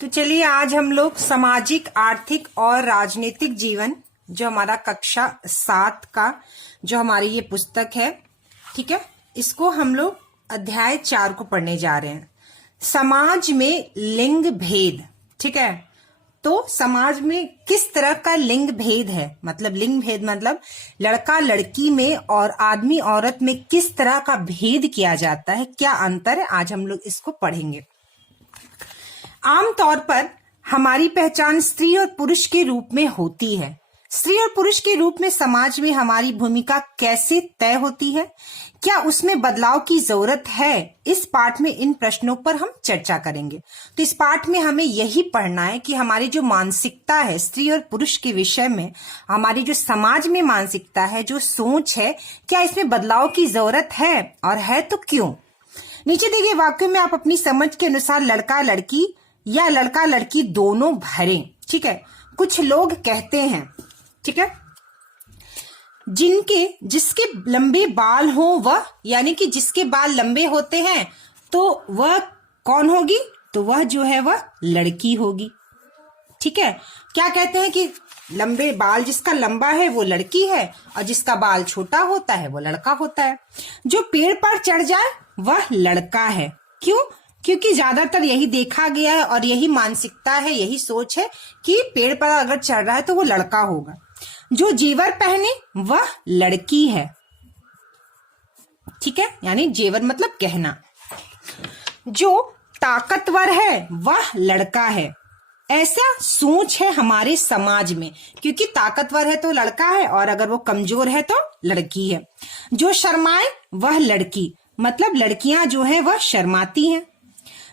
तो चलिए आज हम लोग सामाजिक, आर्थिक और राजनीतिक जीवन, जो हमारा कक्षा 7 का जो हमारी ये पुस्तक है, ठीक है, इसको हम लोग अध्याय 4 को पढ़ने जा रहे हैं। समाज में लिंग भेद, ठीक है। तो समाज में किस तरह का लिंग भेद है, मतलब लिंग भेद मतलब लड़का लड़की में और आदमी औरत में किस तरह का भेद किया जाता है, क्या अंतर है, आज हम लोग इसको पढ़ेंगे। आमतौर पर हमारी पहचान स्त्री और पुरुष के रूप में होती है। स्त्री और पुरुष के रूप में समाज में हमारी भूमिका कैसे तय होती है, क्या उसमें बदलाव की जरूरत है, इस पाठ में इन प्रश्नों पर हम चर्चा करेंगे। तो इस पाठ में हमें यही पढ़ना है कि हमारी जो मानसिकता है स्त्री और पुरुष के विषय में, हमारी जो समाज में मानसिकता है, जो सोच है, क्या इसमें बदलाव की जरूरत है, और है तो क्यों। नीचे दिए गए वाक्यों में आप अपनी समझ के अनुसार लड़का लड़की या लड़का लड़की दोनों भरें, ठीक है। कुछ लोग कहते हैं, ठीक है, जिसके लंबे बाल हो वह, यानी कि जिसके बाल लंबे होते हैं तो वह कौन होगी, तो वह जो है वह लड़की होगी, ठीक है। क्या कहते हैं कि लंबे बाल जिसका लंबा है वो लड़की है और जिसका बाल छोटा होता है वो लड़का होता है। जो पेड़ पर चढ़ जाए वह लड़का है। क्यों? क्योंकि ज्यादातर यही देखा गया है और यही मानसिकता है, यही सोच है कि पेड़ पर अगर चढ़ रहा है तो वो लड़का होगा। जो जेवर पहने वह लड़की है, ठीक है, यानी जेवर मतलब गहना। जो ताकतवर है वह लड़का है, ऐसा सोच है हमारे समाज में, क्योंकि ताकतवर है तो लड़का है और अगर वो कमजोर है तो लड़की है। जो शर्माए वह लड़की, मतलब लड़कियां जो है वह शर्माती हैं।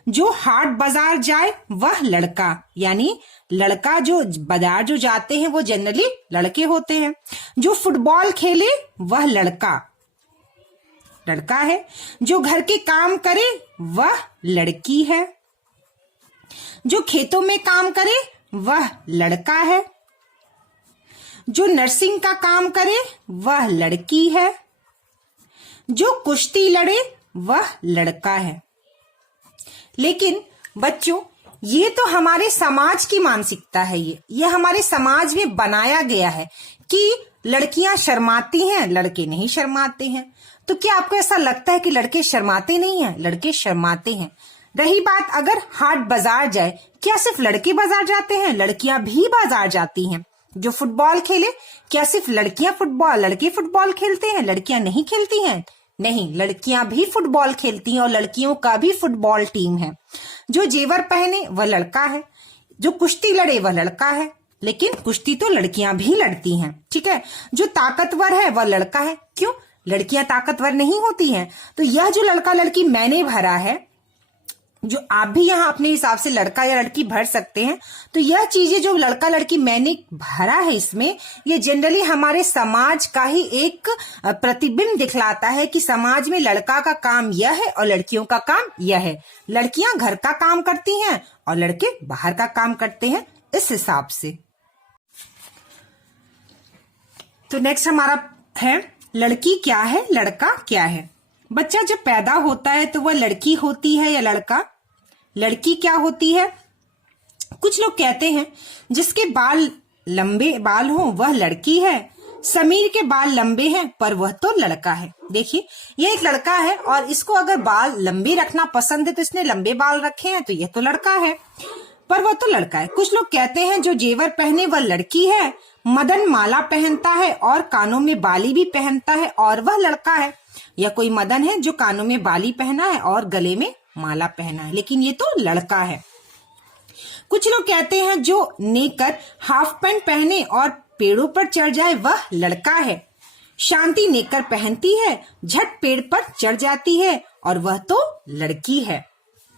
जो हाट बाजार जाए वह लड़का, यानी लड़का जो बाजार जो जाते हैं वो जनरली लड़के होते हैं। जो फुटबॉल खेले वह लड़का है। जो घर के काम करे वह लड़की है। जो खेतों में काम करे वह लड़का है। जो नर्सिंग का काम करे वह लड़की है। जो कुश्ती लड़े वह लड़का है। लेकिन बच्चों, ये तो हमारे समाज की मानसिकता है, ये हमारे समाज में बनाया गया है कि लड़कियां शर्माती हैं, लड़के नहीं शर्माते हैं। तो क्या आपको ऐसा लगता है कि लड़के शर्माते नहीं हैं? लड़के शर्माते हैं। रही बात अगर हाट बाजार जाए, क्या सिर्फ लड़के बाजार जाते हैं? लड़कियां भी बाजार जाती हैं। जो फुटबॉल खेले, क्या सिर्फ लड़के फुटबॉल खेलते हैं? लड़कियां नहीं खेलती हैं? नहीं, लड़कियां भी फुटबॉल खेलती हैं और लड़कियों का भी फुटबॉल टीम है। जो जेवर पहने वह लड़का है। जो कुश्ती लड़े वह लड़का है, लेकिन कुश्ती तो लड़कियां भी लड़ती हैं, ठीक है। जो ताकतवर है वह लड़का है। क्यों? लड़कियां ताकतवर नहीं होती हैं। तो यह जो लड़का लड़की मैंने भरा है, जो आप भी यहाँ अपने हिसाब से लड़का या लड़की भर सकते हैं, तो यह चीजें जो लड़का लड़की मैंने भरा है इसमें, ये जनरली हमारे समाज का ही एक प्रतिबिंब दिखलाता है कि समाज में लड़का का काम यह है और लड़कियों का काम यह है। लड़कियां घर का काम करती हैं और लड़के बाहर का काम करते हैं, इस हिसाब से। तो नेक्स्ट हमारा है लड़की क्या है, लड़का क्या है। बच्चा जब पैदा होता है तो वह लड़की होती है या लड़का? लड़की क्या होती है? कुछ लोग कहते हैं जिसके लंबे बाल हो वह लड़की है। समीर के बाल लंबे हैं पर वह तो लड़का है। देखिए, यह एक लड़का है और इसको अगर बाल लंबे रखना पसंद है तो इसने लंबे बाल रखे हैं, तो यह तो लड़का है, पर वह तो लड़का है। कुछ लोग कहते हैं जो जेवर पहने वह लड़की है। मदन माला पहनता है और कानों में बाली भी पहनता है और वह लड़का है। या कोई मदन है जो कानों में बाली पहना है और गले में माला पहना है, लेकिन ये तो लड़का है। कुछ लोग कहते हैं जो नेकर हाफ पैंट पहने और पेड़ों पर चढ़ जाए वह लड़का है। शांति नेकर पहनती है, झट पेड़ पर चढ़ जाती है और वह तो लड़की है,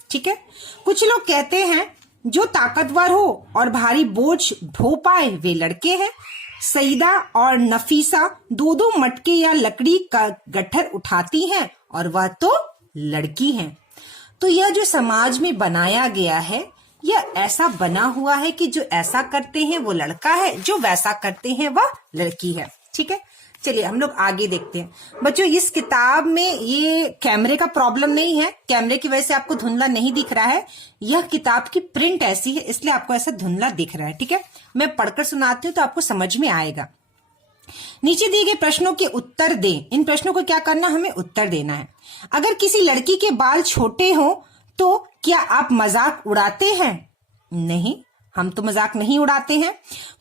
ठीक है। कुछ लोग कहते हैं जो ताकतवर हो और भारी बोझ ढो पाए वे लड़के हैं। सईदा और नफीसा दो मटके या लकड़ी का गट्ठर उठाती हैं और वह तो लड़की हैं। तो यह जो समाज में बनाया गया है, यह ऐसा बना हुआ है कि जो ऐसा करते हैं वो लड़का है, जो वैसा करते हैं वह लड़की है, ठीक है। चलिए हम लोग आगे देखते हैं। बच्चों इस किताब में ये कैमरे का प्रॉब्लम नहीं है, कैमरे की वजह से आपको धुंधला नहीं दिख रहा है, यह किताब की प्रिंट ऐसी है इसलिए आपको ऐसा धुंधला दिख रहा है। ठीक है, मैं पढ़कर सुनाती हूँ तो आपको समझ में आएगा। नीचे दिए गए प्रश्नों के उत्तर दें। इन प्रश्नों को क्या करना, हमें उत्तर देना है। अगर किसी लड़की के बाल छोटे हो तो क्या आप मजाक उड़ाते हैं? नहीं, हम तो मजाक नहीं उड़ाते हैं।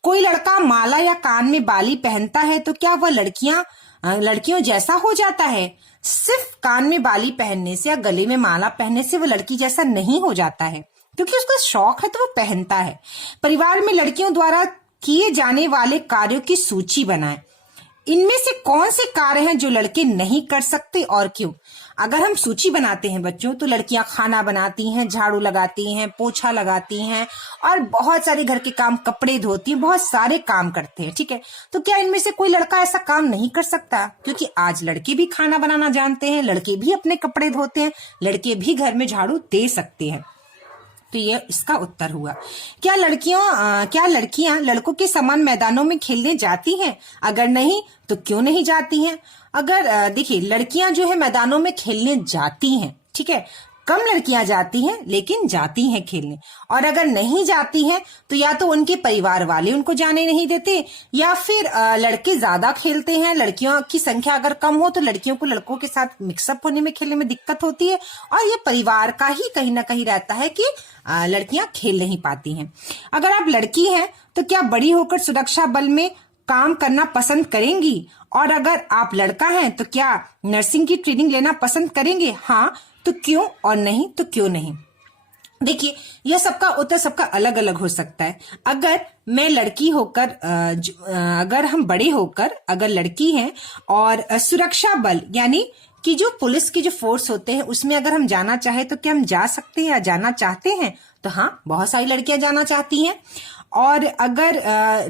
कोई लड़का माला या कान में बाली पहनता है तो क्या वह लड़कियों जैसा हो जाता है? सिर्फ कान में बाली पहनने से या गले में माला पहनने से वो लड़की जैसा नहीं हो जाता है, क्योंकि उसको शौक है तो वो पहनता है। परिवार में लड़कियों द्वारा किए जाने वाले कार्यों की सूची बनाएं। इनमें से कौन से कार्य हैं जो लड़के नहीं कर सकते और क्यों? अगर हम सूची बनाते हैं बच्चों तो लड़कियां खाना बनाती हैं, झाड़ू लगाती हैं, पोछा लगाती हैं और बहुत सारे घर के काम, कपड़े धोती हैं, बहुत सारे काम करते हैं। ठीक है, तो क्या इनमें से कोई लड़का ऐसा काम नहीं कर सकता? क्योंकि आज लड़के भी खाना बनाना जानते हैं, लड़के भी अपने कपड़े धोते हैं, लड़के भी घर में झाड़ू दे सकते हैं। तो ये इसका उत्तर हुआ। क्या लड़कियां लड़कों के समान मैदानों में खेलने जाती हैं? अगर नहीं तो क्यों नहीं जाती हैं? अगर देखिए लड़कियां जो है मैदानों में खेलने जाती हैं, ठीक है, कम लड़कियां जाती हैं लेकिन जाती हैं खेलने। और अगर नहीं जाती हैं तो या तो उनके परिवार वाले उनको जाने नहीं देते या फिर लड़के ज्यादा खेलते हैं। लड़कियों की संख्या अगर कम हो तो लड़कियों को लड़कों के साथ मिक्सअप होने में, खेलने में दिक्कत होती है और ये परिवार का ही कहीं ना कहीं रहता है कि लड़कियां खेल नहीं पाती हैं। अगर आप लड़की हैं तो क्या बड़ी होकर सुरक्षा बल में काम करना पसंद करेंगी? और अगर आप लड़का हैं तो क्या नर्सिंग की ट्रेनिंग लेना पसंद करेंगे? हाँ तो क्यों, और नहीं तो क्यों नहीं? देखिए यह सबका उत्तर सबका अलग अलग हो सकता है। अगर मैं लड़की होकर अगर हम बड़े होकर अगर लड़की हैं और सुरक्षा बल यानी कि जो पुलिस की जो फोर्स होते हैं उसमें अगर हम जाना चाहे तो क्या हम जा सकते हैं या जाना चाहते हैं? तो हाँ, बहुत सारी लड़कियां जाना चाहती हैं। और अगर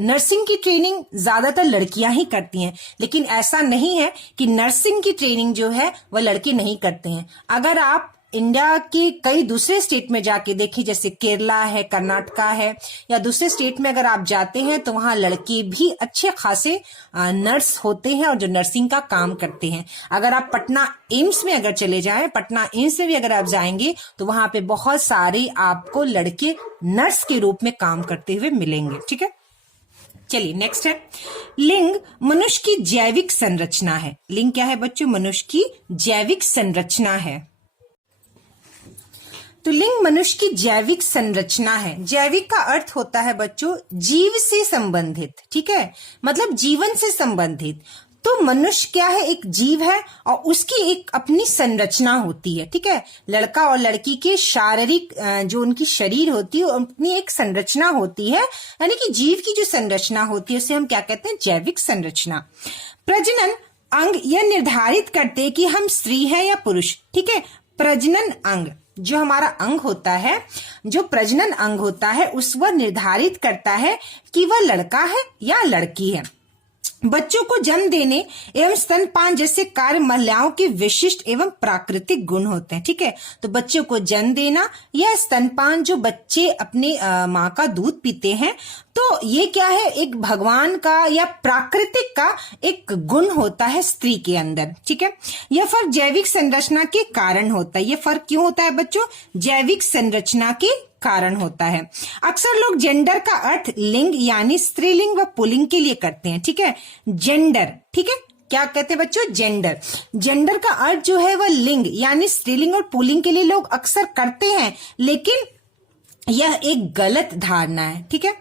नर्सिंग की ट्रेनिंग ज्यादातर लड़कियां ही करती हैं, लेकिन ऐसा नहीं है कि नर्सिंग की ट्रेनिंग जो है वह लड़के नहीं करते हैं। अगर आप इंडिया के कई दूसरे स्टेट में जाके देखिए, जैसे केरला है, कर्नाटका है या दूसरे स्टेट में अगर आप जाते हैं तो वहां लड़के भी अच्छे खासे नर्स होते हैं और जो नर्सिंग का काम करते हैं। अगर आप पटना एम्स में अगर चले जाएं, पटना एम्स में भी अगर आप जाएंगे तो वहां पे बहुत सारे आपको लड़के नर्स के रूप में काम करते हुए मिलेंगे। ठीक है, चलिए नेक्स्ट है, लिंग मनुष्य की जैविक संरचना है। लिंग क्या है बच्चों? मनुष्य की जैविक संरचना है। तो लिंग मनुष्य की जैविक संरचना है। जैविक का अर्थ होता है बच्चों जीव से संबंधित, ठीक है, मतलब जीवन से संबंधित। तो मनुष्य क्या है? एक जीव है और उसकी एक अपनी संरचना होती है। ठीक है, लड़का और लड़की के शारीरिक जो उनकी शरीर होती है अपनी एक संरचना होती है, यानी कि जीव की जो संरचना होती है उसे हम क्या कहते हैं? जैविक संरचना। प्रजनन अंग यह निर्धारित करते हैं कि हम स्त्री है या पुरुष। ठीक है, प्रजनन अंग जो हमारा अंग होता है, जो प्रजनन अंग होता है, उस वह निर्धारित करता है कि वह लड़का है या लड़की है। बच्चों को जन्म देने एवं स्तनपान जैसे कार्य महिलाओं के विशिष्ट एवं प्राकृतिक गुण होते हैं। ठीक है, तो बच्चों को जन्म देना या स्तनपान, जो बच्चे अपने माँ का दूध पीते हैं, तो ये क्या है? एक भगवान का या प्राकृतिक का एक गुण होता है स्त्री के अंदर। ठीक है, यह फर्क जैविक संरचना के कारण होता है। यह फर्क क्यों होता है बच्चों? जैविक संरचना के कारण होता है। अक्सर लोग जेंडर का अर्थ लिंग यानी स्त्रीलिंग व पुल्लिंग के लिए करते हैं। ठीक है, जेंडर, ठीक है, क्या कहते हैं बच्चों? जेंडर। जेंडर का अर्थ जो है वह लिंग यानी स्त्रीलिंग और पुल्लिंग के लिए लोग अक्सर करते हैं, लेकिन यह एक गलत धारणा है। ठीक है,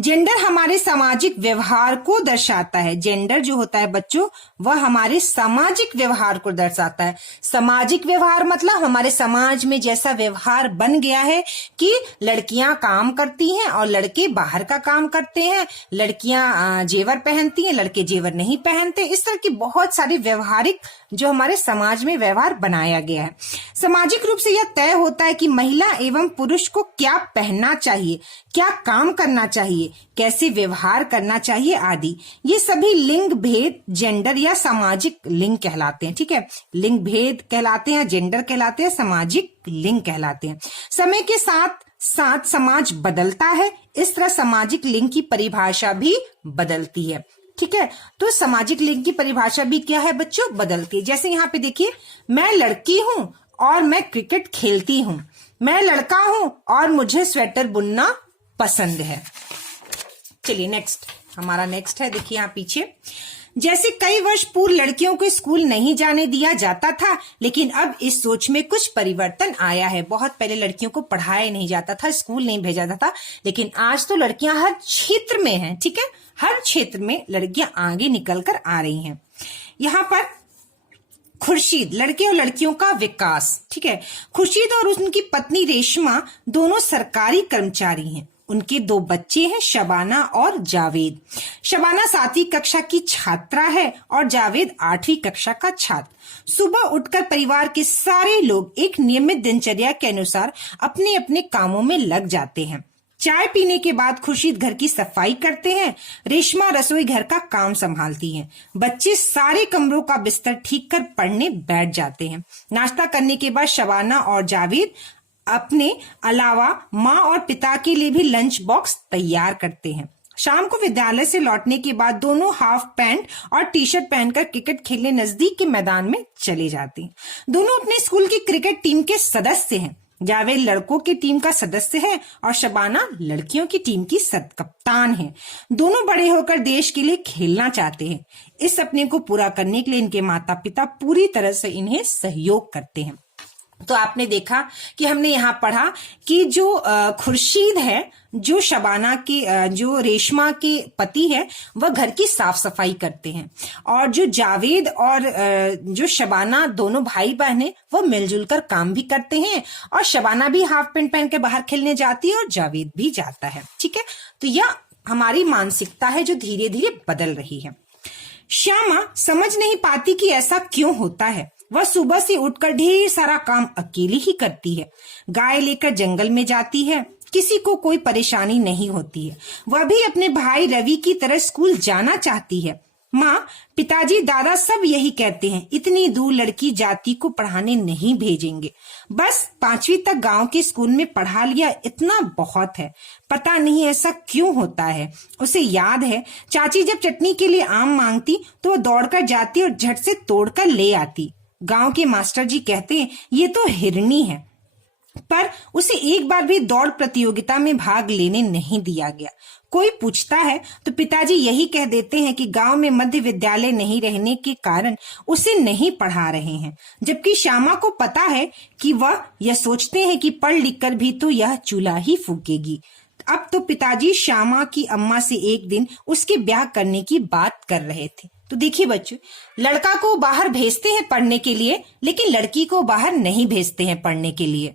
जेंडर हमारे सामाजिक व्यवहार को दर्शाता है। जेंडर जो होता है बच्चों वह हमारे सामाजिक व्यवहार को दर्शाता है। सामाजिक व्यवहार मतलब हमारे समाज में जैसा व्यवहार बन गया है कि लड़कियां काम करती हैं और लड़के बाहर का काम करते हैं, लड़कियां जेवर पहनती हैं, लड़के जेवर नहीं पहनते। इस तरह की बहुत सारी व्यवहारिक जो हमारे समाज में व्यवहार बनाया गया है। सामाजिक रूप से यह तय होता है कि महिला एवं पुरुष को क्या पहनना चाहिए, क्या काम करना चाहिए, कैसे व्यवहार करना चाहिए आदि। ये सभी लिंग भेद, जेंडर या सामाजिक लिंग कहलाते हैं। ठीक है, लिंग भेद कहलाते हैं, जेंडर कहलाते हैं, सामाजिक लिंग कहलाते हैं। समय के साथ साथ समाज बदलता है, इस तरह सामाजिक लिंग की परिभाषा भी बदलती है। ठीक है। तो सामाजिक लिंग की परिभाषा भी क्या है बच्चों, बदलती है। जैसे यहाँ पे देखिए, मैं लड़की हूं और मैं क्रिकेट खेलती हूं। मैं लड़का हूं और मुझे स्वेटर बुनना पसंद है। चलिए नेक्स्ट, हमारा नेक्स्ट है, देखिए यहाँ पीछे, जैसे कई वर्ष पूर्व लड़कियों को स्कूल नहीं जाने दिया जाता था, लेकिन अब इस सोच में कुछ परिवर्तन आया है। बहुत पहले लड़कियों को पढ़ाया नहीं जाता था, स्कूल नहीं भेजा जाता था, लेकिन आज तो लड़कियां हर क्षेत्र में हैं, ठीक है, हर क्षेत्र में लड़कियां आगे निकल कर आ रही हैं। यहाँ पर खुर्शीद, लड़के और लड़कियों का विकास, ठीक है। खुर्शीद और उनकी पत्नी रेशमा दोनों सरकारी कर्मचारी हैं। उनके 2 बच्चे हैं, शबाना और जावेद। शबाना 7वीं कक्षा की छात्रा है और जावेद 8वीं कक्षा का छात्र। सुबह उठकर परिवार के सारे लोग एक नियमित दिनचर्या के अनुसार अपने अपने कामों में लग जाते हैं। चाय पीने के बाद खुर्शीद घर की सफाई करते हैं, रेशमा रसोई घर का काम संभालती हैं। बच्चे सारे कमरों का बिस्तर ठीक कर पढ़ने बैठ जाते हैं। नाश्ता करने के बाद शबाना और जावेद अपने अलावा माँ और पिता के लिए भी लंच बॉक्स तैयार करते हैं। शाम को विद्यालय से लौटने के बाद दोनों हाफ पैंट और टी शर्ट पहनकर क्रिकेट खेलने नजदीक के मैदान में चले जाते हैं। दोनों अपने स्कूल की क्रिकेट टीम के सदस्य हैं। जावेद लड़कों की टीम का सदस्य है और शबाना लड़कियों की टीम की कप्तान है। दोनों बड़े होकर देश के लिए खेलना चाहते हैं। इस सपने को पूरा करने के लिए इनके माता पिता पूरी तरह से इन्हें सहयोग करते हैं। तो आपने देखा कि हमने यहाँ पढ़ा कि जो खुर्शीद है, जो शबाना के जो रेशमा के पति है, वह घर की साफ सफाई करते हैं, और जो जावेद और जो शबाना दोनों भाई बहन हैं, वो मिलजुल कर काम भी करते हैं। और शबाना भी हाफ पैंट पहन के बाहर खेलने जाती है और जावेद भी जाता है, ठीक है। तो यह हमारी मानसिकता है जो धीरे धीरे बदल रही है। श्यामा समझ नहीं पाती कि ऐसा क्यों होता है। वह सुबह से उठकर ढेर सारा काम अकेली ही करती है। गाय लेकर जंगल में जाती है, किसी को कोई परेशानी नहीं होती है। वह भी अपने भाई रवि की तरह स्कूल जाना चाहती है। माँ, पिताजी, दादा सब यही कहते हैं, इतनी दूर लड़की जाति को पढ़ाने नहीं भेजेंगे। बस 5वीं तक गांव के स्कूल में पढ़ा लिया, इतना बहुत है। पता नहीं ऐसा क्यों होता है। उसे याद है, चाची जब चटनी के लिए आम मांगती तो वह दौड़कर जाती और झट से तोड़कर ले आती। गांव के मास्टर जी कहते हैं ये तो हिरनी है, पर उसे एक बार भी दौड़ प्रतियोगिता में भाग लेने नहीं दिया गया। कोई पूछता है तो पिताजी यही कह देते हैं कि गांव में मध्य विद्यालय नहीं रहने के कारण उसे नहीं पढ़ा रहे हैं, जबकि श्यामा को पता है कि वह यह सोचते हैं कि पढ़ लिख कर भी तो यह चूल्हा ही फूकेगी। अब तो पिताजी श्यामा की अम्मा से एक दिन उसके ब्याह करने की बात कर रहे थे। तो देखिए बच्चों, लड़का को बाहर भेजते हैं पढ़ने के लिए, लेकिन लड़की को बाहर नहीं भेजते हैं पढ़ने के लिए,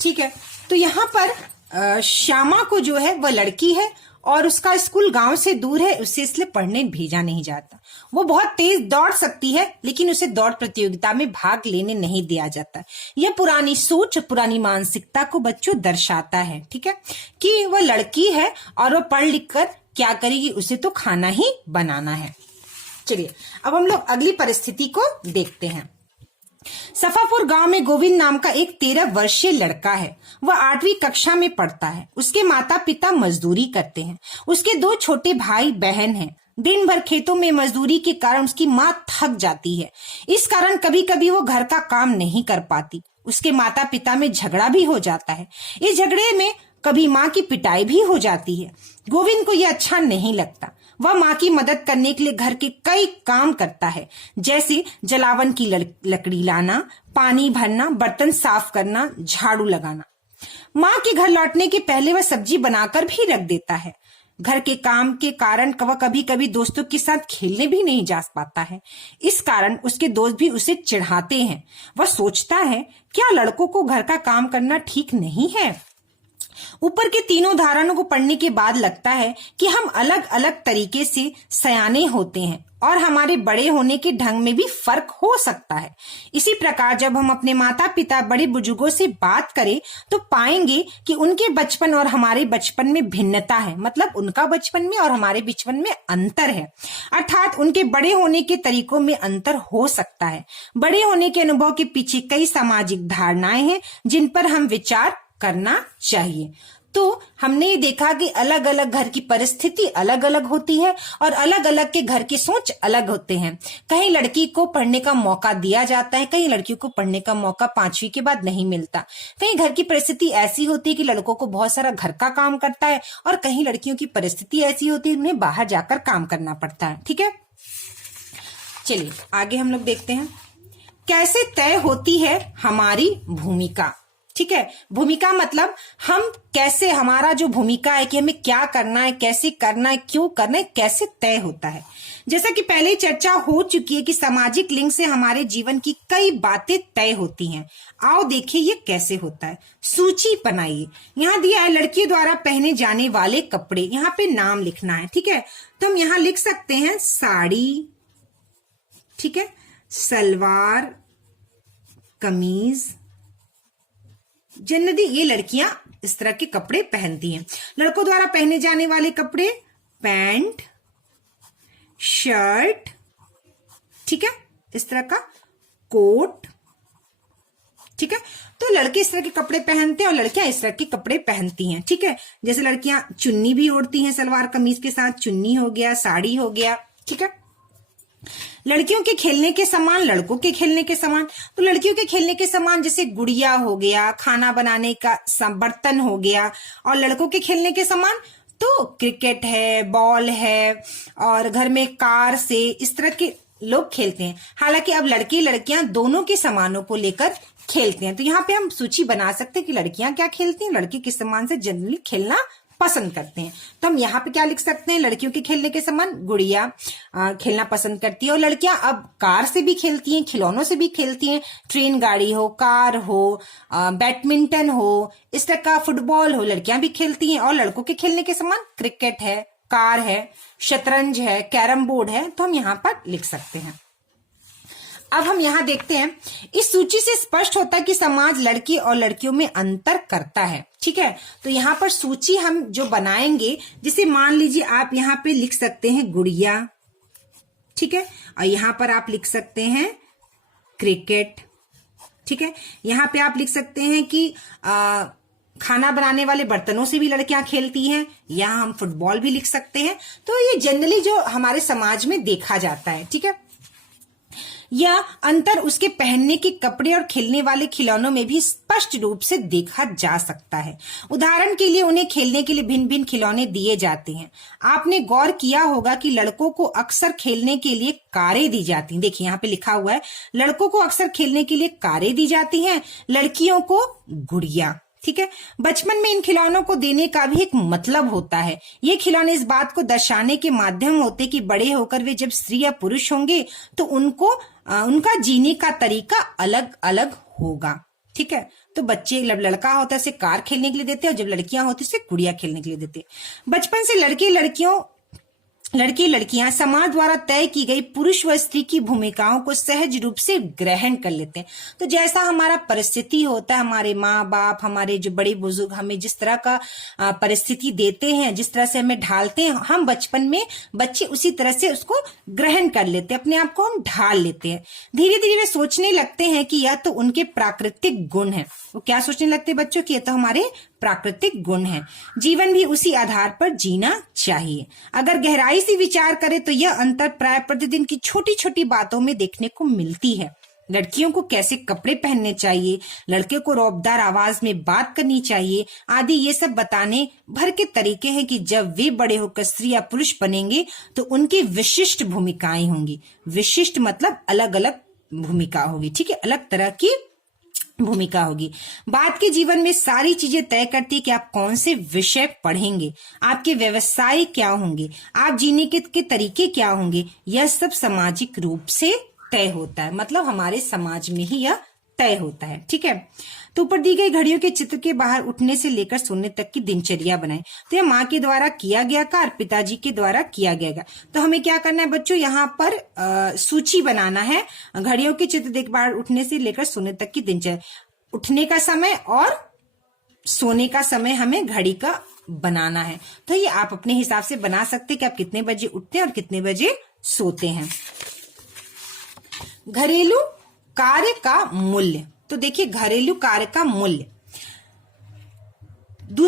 ठीक है। तो यहाँ पर श्यामा को जो है वह लड़की है और उसका स्कूल गांव से दूर है, उसे इसलिए पढ़ने भेजा नहीं जाता। वो बहुत तेज दौड़ सकती है, लेकिन उसे दौड़ प्रतियोगिता में भाग लेने नहीं दिया जाता। यह पुरानी सोच, पुरानी मानसिकता को बच्चों दर्शाता है, ठीक है, कि वह लड़की है और वह पढ़ लिख कर क्या करेगी, उसे तो खाना ही बनाना है। चलिए अब हम लोग अगली परिस्थिति को देखते हैं। सफापुर गांव में गोविंद नाम का एक 13 वर्षीय लड़का है। वह 8वीं कक्षा में पढ़ता है। उसके माता पिता मजदूरी करते हैं। उसके 2 छोटे भाई बहन हैं। दिन भर खेतों में मजदूरी के कारण उसकी माँ थक जाती है। इस कारण कभी कभी वो घर का काम नहीं कर पाती। उसके माता पिता में झगड़ा भी हो जाता है। इस झगड़े में कभी माँ की पिटाई भी हो जाती है। गोविंद को यह अच्छा नहीं लगता। वह माँ की मदद करने के लिए घर के कई काम करता है, जैसे जलावन की लकड़ी लाना, पानी भरना, बर्तन साफ करना, झाड़ू लगाना। माँ के घर लौटने के पहले वह सब्जी बनाकर भी रख देता है। घर के काम के कारण वह कभी कभी दोस्तों के साथ खेलने भी नहीं जा पाता है। इस कारण उसके दोस्त भी उसे चिढ़ाते हैं। वह सोचता है, क्या लड़कों को घर का काम करना ठीक नहीं है? ऊपर के तीनों उदाहरणों को पढ़ने के बाद लगता है कि हम अलग अलग तरीके से सयाने होते हैं और हमारे बड़े होने के ढंग में भी फर्क हो सकता है। इसी प्रकार जब हम अपने माता पिता, बड़े बुजुर्गों से बात करें तो पाएंगे कि उनके बचपन और हमारे बचपन में भिन्नता है, मतलब उनका बचपन में और हमारे बचपन में अंतर है, अर्थात उनके बड़े होने के तरीकों में अंतर हो सकता है। बड़े होने के अनुभव के पीछे कई सामाजिक धारणाएं हैं जिन पर हम विचार करना चाहिए। तो हमने ये देखा कि अलग अलग घर की परिस्थिति अलग अलग होती है और अलग अलग के घर की सोच अलग होते हैं। कहीं लड़की को पढ़ने का मौका दिया जाता है, कहीं लड़कियों को पढ़ने का मौका 5वीं के बाद नहीं मिलता। कहीं घर की परिस्थिति ऐसी होती है कि लड़कों को बहुत सारा घर का काम करता है और कहीं लड़कियों की परिस्थिति ऐसी होती है उन्हें बाहर जाकर काम करना पड़ता है। ठीक है, चलिए आगे हम लोग देखते हैं कैसे तय होती है हमारी भूमिका। ठीक है, भूमिका मतलब हम कैसे, हमारा जो भूमिका है कि हमें क्या करना है, कैसे करना है, क्यों करना है, कैसे तय होता है। जैसा कि पहले ही चर्चा हो चुकी है कि सामाजिक लिंग से हमारे जीवन की कई बातें तय होती हैं। आओ देखिए ये कैसे होता है। सूची बनाइए। यहाँ दिया है लड़कियों द्वारा पहने जाने वाले कपड़े, यहाँ पे नाम लिखना है। ठीक है, तो हम यहाँ लिख सकते हैं साड़ी, ठीक है, सलवार कमीज। जनरली ये लड़कियां इस तरह के कपड़े पहनती हैं। लड़कों द्वारा पहने जाने वाले कपड़े पैंट, शर्ट, ठीक है, इस तरह का कोट। ठीक है, तो लड़के इस तरह के कपड़े पहनते हैं और लड़कियां इस तरह के कपड़े पहनती हैं। ठीक है, जैसे लड़कियां चुन्नी भी ओढ़ती हैं, सलवार कमीज के साथ चुन्नी हो गया, साड़ी हो गया। ठीक है, लड़कियों के खेलने के सामान, लड़कों के खेलने के सामान। तो लड़कियों के खेलने के सामान जैसे गुड़िया हो गया, खाना बनाने का बर्तन हो गया, और लड़कों के खेलने के सामान तो क्रिकेट है, बॉल है, और घर में कार से इस तरह के लोग खेलते हैं। हालांकि अब लड़के लड़कियां दोनों के सामानों को लेकर खेलते हैं। तो यहाँ पे हम सूची बना सकते हैं कि लड़कियां क्या खेलती हैं, लड़के किस सामान से जनरली खेलना पसंद करते हैं। तो हम यहाँ पे क्या लिख सकते हैं, लड़कियों के खेलने के सामान गुड़िया खेलना पसंद करती है, और लड़कियां अब कार से भी खेलती हैं, खिलौनों से भी खेलती हैं। ट्रेन गाड़ी हो, कार हो, बैडमिंटन हो, इस तरह का फुटबॉल हो, लड़कियां भी खेलती हैं। और लड़कों के खेलने के सामान क्रिकेट है, कार है, शतरंज है, कैरम बोर्ड है। तो हम यहाँ पर लिख सकते हैं। अब हम यहाँ देखते हैं, इस सूची से स्पष्ट होता है कि समाज लड़की और लड़कियों में अंतर करता है। ठीक है, तो यहाँ पर सूची हम जो बनाएंगे, जिसे मान लीजिए आप यहाँ पे लिख सकते हैं गुड़िया, ठीक है, और यहाँ पर आप लिख सकते हैं क्रिकेट। ठीक है, यहाँ पे आप लिख सकते हैं कि खाना बनाने वाले बर्तनों से भी लड़कियां खेलती हैं। यहाँ हम फुटबॉल भी लिख सकते हैं। तो ये जनरली जो हमारे समाज में देखा जाता है। ठीक है, यह अंतर उसके पहनने के कपड़े और खेलने वाले खिलौनों में भी स्पष्ट रूप से देखा जा सकता है। उदाहरण के लिए उन्हें खेलने के लिए भिन्न भिन्न खिलौने दिए जाते हैं। आपने गौर किया होगा कि लड़कों को अक्सर खेलने के लिए कारें दी जाती हैं। देखिए यहाँ पे लिखा हुआ है, लड़कों को अक्सर खेलने के लिए कारें दी जाती हैं, लड़कियों को गुड़िया। ठीक है, बचपन में इन खिलौनों को देने का भी एक मतलब होता है। ये खिलौने इस बात को दर्शाने के माध्यम होते कि बड़े होकर वे जब स्त्री या पुरुष होंगे तो उनका जीने का तरीका अलग अलग होगा। ठीक है, तो बच्चे जब लड़का होता है उसे कार खेलने के लिए देते हैं, और जब लड़कियां होती है उसे गुड़िया खेलने के लिए देते हैं। बचपन से लड़के लड़कियां समाज द्वारा तय की गई पुरुष व स्त्री की भूमिकाओं को सहज रूप से ग्रहण कर लेते हैं। तो जैसा हमारा परिस्थिति होता है, हमारे माँ बाप, हमारे जो बड़े बुजुर्ग हमें जिस तरह का परिस्थिति देते हैं, जिस तरह से हमें ढालते हैं, हम बचपन में बच्चे उसी तरह से उसको ग्रहण कर लेते हैं, अपने आप को हम ढाल लेते हैं। धीरे धीरे वे सोचने लगते हैं कि यह तो उनके प्राकृतिक गुण है। वो क्या सोचने लगते हैं बच्चों की, ये तो हमारे प्राकृतिक गुण है, जीवन भी उसी आधार पर जीना चाहिए। अगर गहराई से विचार करें तो यह अंतर प्राय प्रतिदिन की छोटी छोटी बातों में देखने को मिलती है। लड़कियों को कैसे कपड़े पहनने चाहिए, लड़के को रौबदार आवाज में बात करनी चाहिए आदि, ये सब बताने भर के तरीके हैं कि जब वे बड़े होकर स्त्री या पुरुष बनेंगे तो उनकी विशिष्ट भूमिकाएं होंगी। विशिष्ट मतलब अलग अलग भूमिका होगी। ठीक है, अलग तरह की भूमिका होगी। बात के जीवन में सारी चीजें तय करती है कि आप कौन से विषय पढ़ेंगे, आपके व्यवसाय क्या होंगे, आप जीने के तरीके क्या होंगे। यह सब सामाजिक रूप से तय होता है, मतलब हमारे समाज में ही यह तय होता है। ठीक है, तो ऊपर दी गई घड़ियों के चित्र के बाहर उठने से लेकर सोने तक की दिनचर्या बनाएं। तो यह माँ के द्वारा किया गया का और पिताजी के द्वारा किया गया। तो हमें क्या करना है बच्चों, यहाँ पर सूची बनाना है। घड़ियों के चित्र देख बाहर उठने से लेकर सोने तक की दिनचर्या, उठने का समय और सोने का समय हमें घड़ी का बनाना है। तो ये आप अपने हिसाब से बना सकते हैं कि आप कितने बजे उठते हैं और कितने बजे सोते हैं। घरेलू कार्य का मूल्य, तो देखिए घरेलू कार्य का मूल्य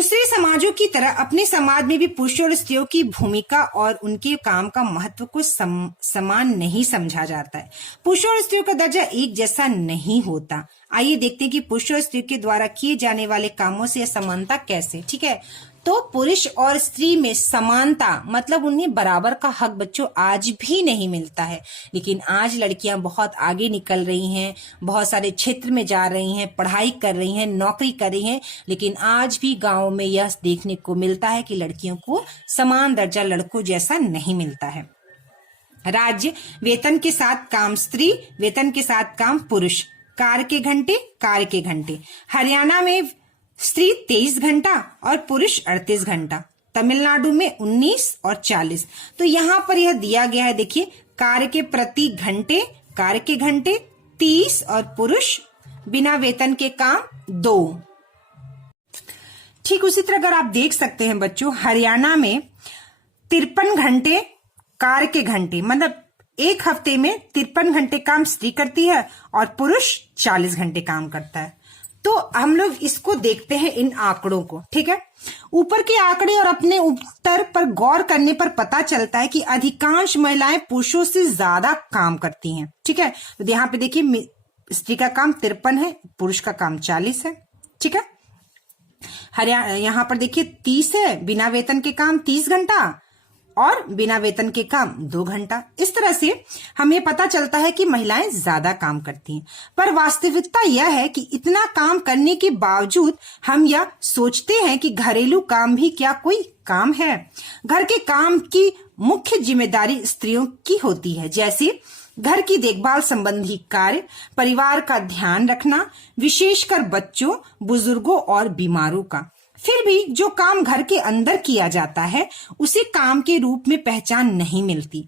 दूसरे समाजों की तरह अपने समाज में भी पुरुषों और स्त्रियों की भूमिका और उनके काम का महत्व को समान नहीं समझा जाता है। पुरुषों और स्त्रियों का दर्जा एक जैसा नहीं होता। आइए देखते हैं कि पुरुषों और स्त्रियों के द्वारा किए जाने वाले कामों से असमानता कैसे। ठीक है, तो पुरुष और स्त्री में समानता मतलब उन्हें बराबर का हक बच्चों आज भी नहीं मिलता है। लेकिन आज लड़कियां बहुत आगे निकल रही हैं, बहुत सारे क्षेत्र में जा रही हैं, पढ़ाई कर रही हैं, नौकरी कर रही हैं, लेकिन आज भी गांव में यह देखने को मिलता है कि लड़कियों को समान दर्जा लड़कों जैसा नहीं मिलता है। राज्य वेतन के साथ काम स्त्री, वेतन के साथ काम पुरुष, कार्य के घंटे। हरियाणा में स्त्री 23 घंटा और पुरुष 38 घंटा, तमिलनाडु में 19 और 40। तो यहाँ पर यह दिया गया है, देखिए, कार्य के घंटे 30 और पुरुष बिना वेतन के काम 2। ठीक उसी तरह अगर आप देख सकते हैं बच्चों, हरियाणा में 53 घंटे कार्य के घंटे, मतलब एक हफ्ते में 53 घंटे काम स्त्री करती है और पुरुष 40 घंटे काम करता है। तो हम लोग इसको देखते हैं इन आंकड़ों को। ठीक है, ऊपर के आंकड़े और अपने उत्तर पर गौर करने पर पता चलता है कि अधिकांश महिलाएं पुरुषों से ज्यादा काम करती हैं। ठीक है, तो यहाँ पे देखिए, स्त्री का काम 53 है, पुरुष का काम 40 है। ठीक है, हरियाणा यहाँ पर देखिए 30 है, बिना वेतन के काम 30 घंटा और बिना वेतन के काम 2 घंटा। इस तरह से हमें पता चलता है कि महिलाएं ज्यादा काम करती हैं। पर वास्तविकता यह है कि इतना काम करने के बावजूद हम यह सोचते हैं कि घरेलू काम भी क्या कोई काम है। घर के काम की मुख्य जिम्मेदारी स्त्रियों की होती है, जैसे घर की देखभाल संबंधी कार्य, परिवार का ध्यान रखना, विशेषकर बच्चों, बुजुर्गों और बीमारों का। फिर भी जो काम घर के अंदर किया जाता है उसे काम के रूप में पहचान नहीं मिलती।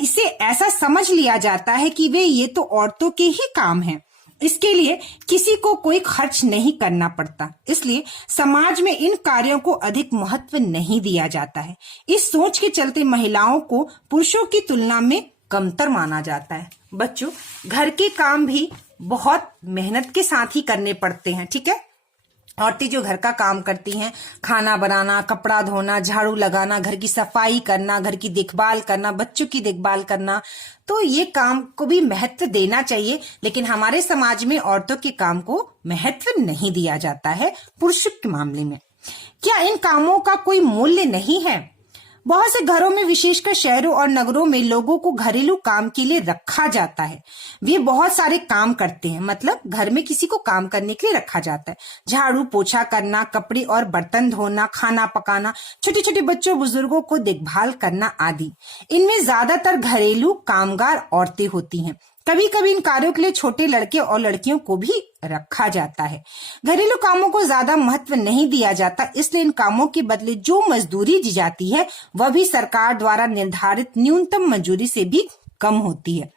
इसे ऐसा समझ लिया जाता है कि ये तो औरतों के ही काम है, इसके लिए किसी को कोई खर्च नहीं करना पड़ता, इसलिए समाज में इन कार्यों को अधिक महत्व नहीं दिया जाता है। इस सोच के चलते महिलाओं को पुरुषों की तुलना में कमतर माना जाता है। बच्चों, घर के काम भी बहुत मेहनत के साथ ही करने पड़ते हैं। ठीक है, औरतें जो घर का काम करती हैं, खाना बनाना, कपड़ा धोना, झाड़ू लगाना, घर की सफाई करना, घर की देखभाल करना, बच्चों की देखभाल करना, तो ये काम को भी महत्व देना चाहिए। लेकिन हमारे समाज में औरतों के काम को महत्व नहीं दिया जाता है पुरुषों के मामले में। क्या इन कामों का कोई मूल्य नहीं है? बहुत से घरों में, विशेषकर शहरों और नगरों में, लोगों को घरेलू काम के लिए रखा जाता है। वे बहुत सारे काम करते हैं, मतलब घर में किसी को काम करने के लिए रखा जाता है। झाड़ू पोछा करना, कपड़े और बर्तन धोना, खाना पकाना, छोटे छोटे बच्चों बुजुर्गों को देखभाल करना आदि। इनमें ज्यादातर घरेलू कामगार औरतें होती हैं। कभी कभी इन कार्यों के लिए छोटे लड़के और लड़कियों को भी रखा जाता है। घरेलू कामों को ज्यादा महत्व नहीं दिया जाता, इसलिए इन कामों के बदले जो मजदूरी दी जाती है वह भी सरकार द्वारा निर्धारित न्यूनतम मजदूरी से भी कम होती है।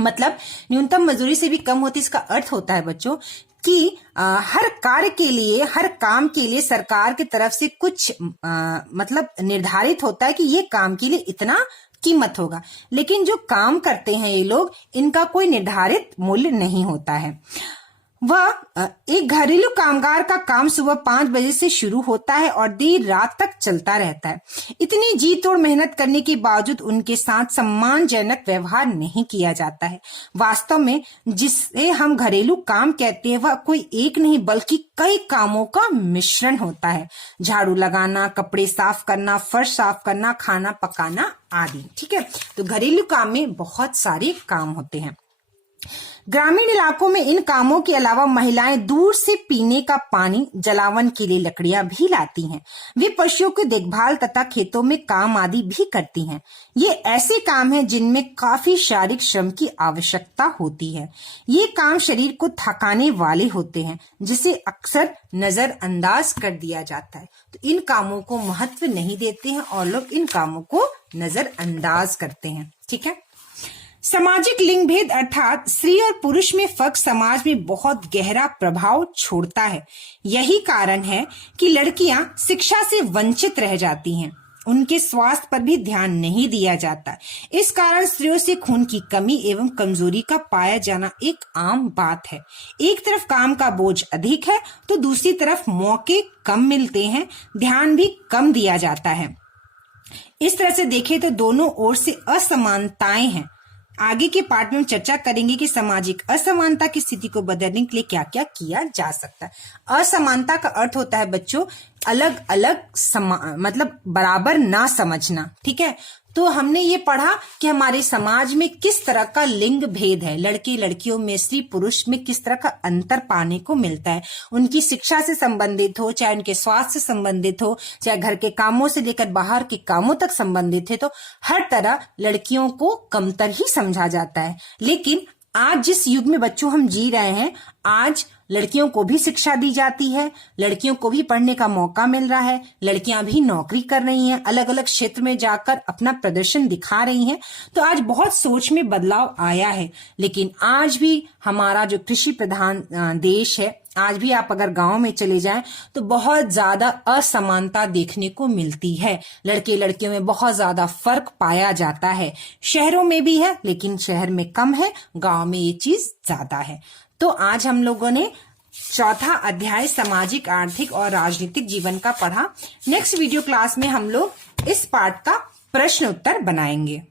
मतलब न्यूनतम मजदूरी से भी कम होती है। इसका अर्थ होता है बच्चों कि हर कार्य के लिए, हर काम के लिए सरकार की तरफ से कुछ मतलब निर्धारित होता है कि ये काम के लिए इतना कीमत होगा, लेकिन जो काम करते हैं ये लोग, इनका कोई निर्धारित मूल्य नहीं होता है। वह एक घरेलू कामगार का काम सुबह 5 बजे से शुरू होता है और देर रात तक चलता रहता है। इतनी जी तोड़ मेहनत करने के बावजूद उनके साथ सम्मानजनक व्यवहार नहीं किया जाता है। वास्तव में जिसे हम घरेलू काम कहते हैं वह कोई एक नहीं बल्कि कई कामों का मिश्रण होता है। झाड़ू लगाना, कपड़े साफ करना, फर्श साफ करना, खाना पकाना आदि। ठीक है, तो घरेलू काम में बहुत सारे काम होते हैं। ग्रामीण इलाकों में इन कामों के अलावा महिलाएं दूर से पीने का पानी, जलावन के लिए लकड़ियां भी लाती हैं। वे पशुओं की देखभाल तथा खेतों में काम आदि भी करती हैं। ये ऐसे काम हैं जिनमें काफी शारीरिक श्रम की आवश्यकता होती है। ये काम शरीर को थकाने वाले होते हैं, जिसे अक्सर नजरअंदाज कर दिया जाता है। तो इन कामों को महत्व नहीं देते हैं और लोग इन कामों को नजरअंदाज करते हैं। ठीक है, सामाजिक लिंग भेद अर्थात स्त्री और पुरुष में फर्क समाज में बहुत गहरा प्रभाव छोड़ता है। यही कारण है कि लड़कियां शिक्षा से वंचित रह जाती हैं। उनके स्वास्थ्य पर भी ध्यान नहीं दिया जाता। इस कारण स्त्रियों से खून की कमी एवं कमजोरी का पाया जाना एक आम बात है। एक तरफ काम का बोझ अधिक है तो दूसरी तरफ मौके कम मिलते हैं, ध्यान भी कम दिया जाता है। इस तरह से देखें तो दोनों ओर से असमानताएं हैं। आगे के पार्ट में हम चर्चा करेंगे कि सामाजिक असमानता की स्थिति को बदलने के लिए क्या क्या किया जा सकता है। असमानता का अर्थ होता है बच्चों अलग अलग मतलब बराबर ना समझना, ठीक है। तो हमने ये पढ़ा कि हमारे समाज में किस तरह का लिंग भेद है, लड़के लड़कियों में, स्त्री पुरुष में किस तरह का अंतर पाने को मिलता है। उनकी शिक्षा से संबंधित हो, चाहे उनके स्वास्थ्य से संबंधित हो, चाहे घर के कामों से लेकर बाहर के कामों तक संबंधित है, तो हर तरह लड़कियों को कमतर ही समझा जाता है। लेकिन आज जिस युग में बच्चों हम जी रहे हैं, आज लड़कियों को भी शिक्षा दी जाती है, लड़कियों को भी पढ़ने का मौका मिल रहा है, लड़कियां भी नौकरी कर रही हैं, अलग अलग क्षेत्र में जाकर अपना प्रदर्शन दिखा रही हैं। तो आज बहुत सोच में बदलाव आया है। लेकिन आज भी हमारा जो कृषि प्रधान देश है, आज भी आप अगर गांव में चले जाएं तो बहुत ज्यादा असमानता देखने को मिलती है। लड़के लड़कियों में बहुत ज्यादा फर्क पाया जाता है। शहरों में भी है लेकिन शहर में कम है, गांव में ये चीज ज्यादा है। तो आज हम लोगों ने चौथा अध्याय सामाजिक, आर्थिक और राजनीतिक जीवन का पढ़ा। नेक्स्ट वीडियो क्लास में हम लोग इस पार्ट का प्रश्न उत्तर बनाएंगे।